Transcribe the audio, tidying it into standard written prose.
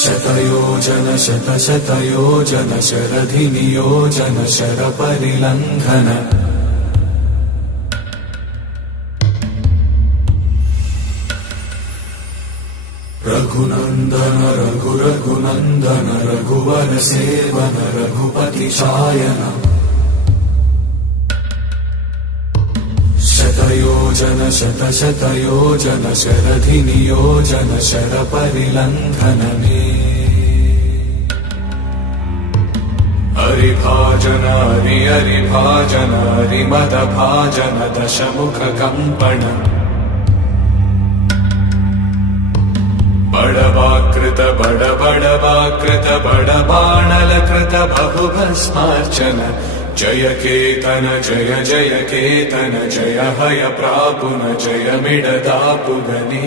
शतयोजन शतशतयोजन शरधिनियोजन शरपरिलङ्घन रघुनन्दन रघुरघुनन्दन रघुवर seven Raghupati Shayan शतयोजन शतशतयोजन शरधिनियोजन शरपरिलङ्घन मे हरिभाजन हरिभाजन हरिमदभाजन दशमुख कम्पण बड़वाकृत बड़वाकृत बड़बाणलकृत बहुभस्मार्चन जय केतन जय जय केतन जय हय प्रापुन जय मिडदापुगनी।